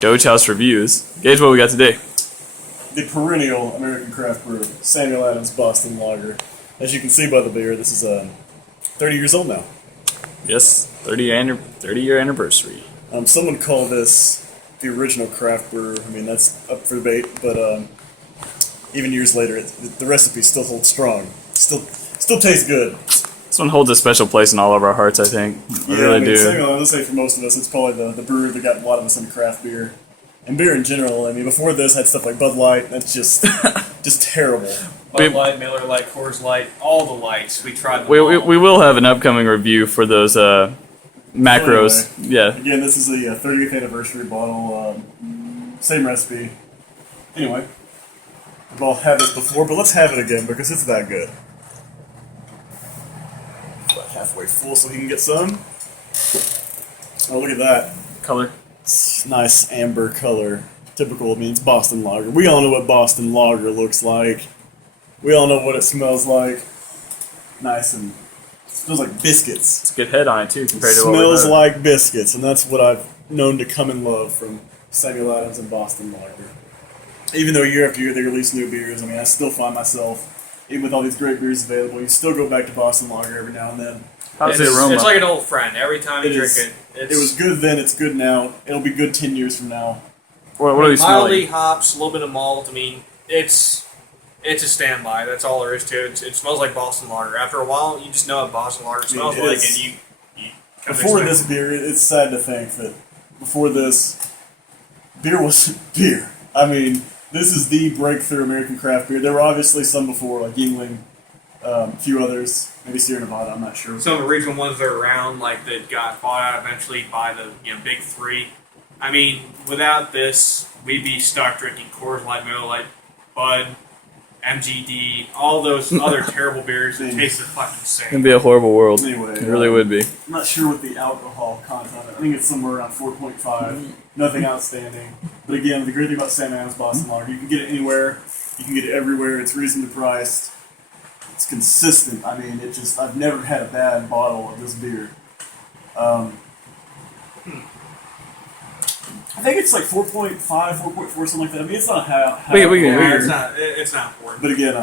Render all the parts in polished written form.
Doge House reviews. Gauge what we got today. The perennial American craft brew, Samuel Adams Boston Lager. As you can see by the beer, this is 30 years old now. Yes, 30-year anniversary. Someone called this the original craft brew. I mean, that's up for debate, but even years later, the recipe still holds strong. Still tastes good. This one holds a special place in all of our hearts, I think. I really do. Samuel, I would say for most of us, it's probably the brewer that got a lot of us into craft beer. And beer in general, I mean, before this had stuff like Bud Light. That's just terrible. Bud Light, Miller Light, Coors Light, all the lights. We tried them We all. will have an upcoming review for those macros. Anyway, Yeah. Again, this is the 30th anniversary bottle. Same recipe. Anyway, we've all had this before, but let's have it again because it's that good. About halfway full so he can get some. Oh, look at that. Color. It's nice amber color. Typical, I mean, it's Boston Lager. We all know what Boston Lager looks like. We all know what it smells like. Nice and smells like biscuits. It's a good head on it, too, compared to what we Smells had. like biscuits, and that's what I've known to come and love from Samuel Adams and Boston Lager. Even though year after year they release new beers, I mean, I still find myself, even with all these great beers available, you still go back to Boston Lager every now and then. How's the aroma? It's like an old friend. Every time you It drink is. it, It was good then, it's good now. It'll be good 10 years from now. What do we smell mildly like? hops, a little bit of malt. I mean, it's a standby. That's all there is to it. It smells like Boston Lager. After a while, you just know what Boston Lager smells it like, is. and you come to Before expect this it. beer, it's sad to think that before this, beer was beer. I mean, this is the breakthrough American craft beer. There were obviously some before, like Yingling, a few others, maybe Sierra Nevada, I'm not sure. Some of the regional ones that are around, like that got bought out eventually by the big three. I mean, without this, we'd be stuck drinking Coors Light, Miller Light, Bud, MGD, all those other terrible beers that taste the fucking It'd same. be a horrible world. Anyway, It really would be. I'm not sure what the alcohol content. I think it's somewhere around 4.5. Nothing outstanding. But again, the great thing about Sam Adams Boston Lager, you can get it anywhere. You can get it everywhere. It's reasonably priced. It's consistent. I mean, I've never had a bad bottle of this beer. I think it's like 4.5, 4.4, something like that. I mean, it's not how We can- Yeah, it's not important. But again,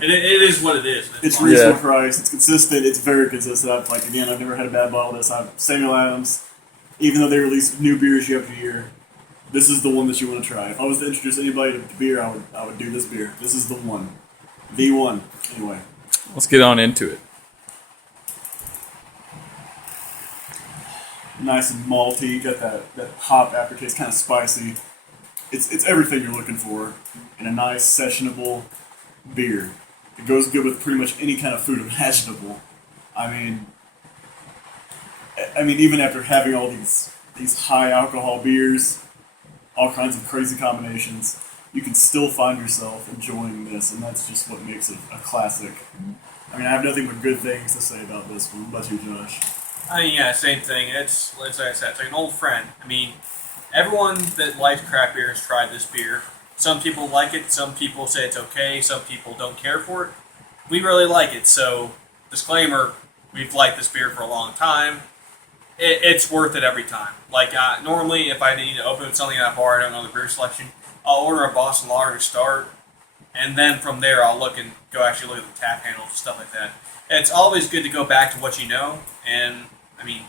It is what it is. and it's fine. reasonably Yeah. priced. It's consistent. It's very consistent. I've never had a bad bottle of this. Samuel Adams, even though they release new beers year after year, this is the one that you want to try. If I was to introduce anybody to beer, I would do this beer. This is the one. The one. Anyway. Let's get on into it. Nice and malty. You got that hop aftertaste, kind of spicy. It's everything you're looking for in a nice, sessionable beer. It goes good with pretty much any kind of food imaginable. I mean, even after having all these high alcohol beers, all kinds of crazy combinations, you can still find yourself enjoying this, and that's just what makes it a classic. I mean, I have nothing but good things to say about this one. What about you, Josh? I mean, yeah, same thing. It's like I said, it's like an old friend. I mean, everyone that likes craft beer has tried this beer. Some people like it. Some people say it's okay. Some people don't care for it. We really like it. So, disclaimer: we've liked this beer for a long time. It's worth it every time. Like normally, if I need to open something at a bar, I don't know the beer selection. I'll order a Boston Lager to start, and then from there, I'll look at the tap handles and stuff like that. It's always good to go back to what you know, and I mean,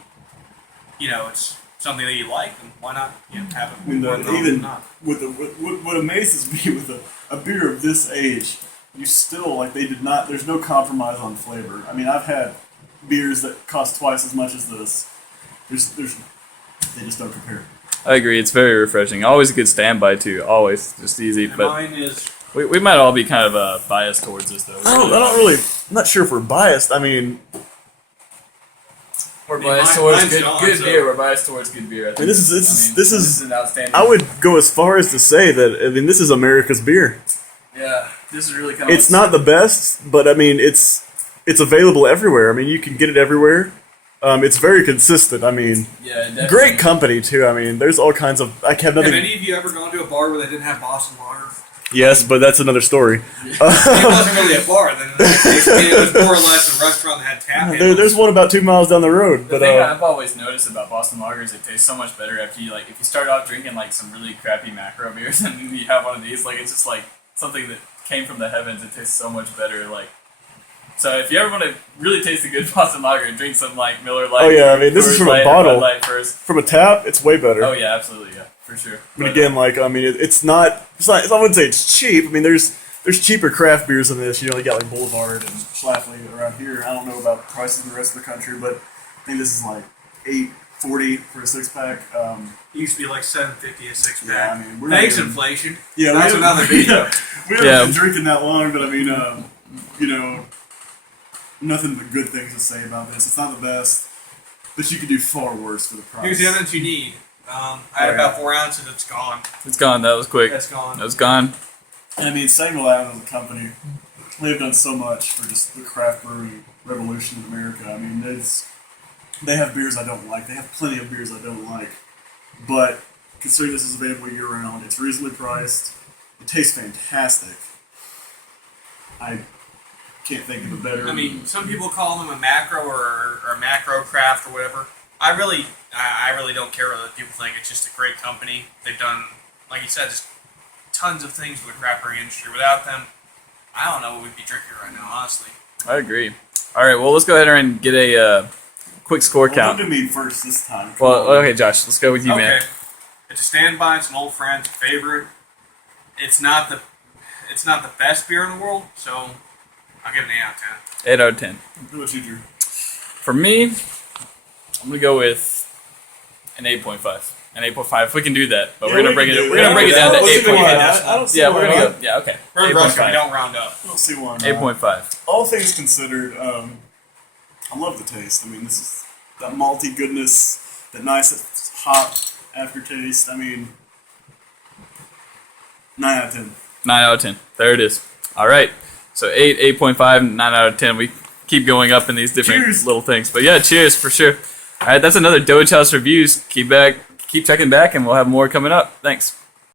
it's something that you like, and why not have it? I mean, more than even not. what amazes me with a beer of this age, you still there's no compromise on flavor. I mean, I've had beers that cost twice as much as this. They just don't compare. I agree. It's very refreshing. Always a good standby, too. Always. Just easy. And But mine is we might all be kind of biased towards this, though. I don't really. I'm not sure if we're biased. I mean, We're biased towards good beer. We're biased towards good beer. I think. this is an outstanding. I would go as far as to say that this is America's beer. Yeah, this is really kind of. It's not the best, but I mean, it's available everywhere. I mean, you can get it everywhere. It's very consistent. I mean, Yeah, definitely. great company too. I mean, there's all kinds of. I have have nothing. any of you ever gone to a bar where they didn't have Boston Lager? Yes, but that's another story. It wasn't really a bar. Then it was more or less a restaurant that had tap handles. There's one about 2 miles down the road. The thing I've always noticed about Boston Lager is it tastes so much better after you if you start off drinking like some really crappy macro beers and then you have one of these, like it's just like something that came from the heavens. It tastes so much better. So if you ever want to really taste a good Boston Lager, drink some like Miller Lite. Oh yeah, I mean this is from a bottle. Light first. From a tap, it's way better. Oh yeah, absolutely, yeah, for sure. But again, it's not. I wouldn't say it's cheap. I mean, there's cheaper craft beers than this. You got like Boulevard and Schlafly around here. I don't know about prices in the rest of the country, but I think this is like $8.40 for a 6-pack. It used to be like $7.50 a 6-pack. Yeah, I mean, we're Thanks, not even, inflation. Yeah, that's another video. We haven't been drinking that long, but I mean, nothing but good things to say about this. It's not the best, but you could do far worse for the price. Here's the evidence you need. I had about 4 ounces. It's gone. It's gone. That was quick. That's gone. That was gone. And I mean, Single Island as a company, they've done so much for just the craft brewing revolution in America. I mean, they have beers I don't like. They have plenty of beers I don't like. But considering this is available year round, it's reasonably priced. It tastes fantastic. I can't think of a better. I mean, some people call them a macro or a macro craft or whatever. I really don't care what other people think. It's just a great company. They've done, like you said, just tons of things for the craft brewing industry. Without them, I don't know what we'd be drinking right now, honestly. I agree. All right, well, let's go ahead and get a quick score count. Don't do me first this time. Well, okay, Josh, let's go with you, man. It's a standby. It's an old friend's favorite. It's not the best beer in the world, so I'll give it an 8 out of 10. 8 out of 10. What about you, Drew? For me, I'm gonna go with an 8.5. An 8.5. If we can do that, but we're gonna bring it. We're gonna bring it down to 8.5. I don't see Yeah, why we're gonna not. go. Yeah, okay. We're in Russia. We don't round up. I don't see why not. 8.5. All things considered, I love the taste. I mean, this is that malty goodness, that nice hop aftertaste. I mean, 9 out of 10. 9 out of 10. There it is. All right. So 8, 8.5, 9 out of 10. We keep going up in these different little things. But yeah, cheers for sure. All right, that's another Doge House Reviews. Keep checking back, and we'll have more coming up. Thanks.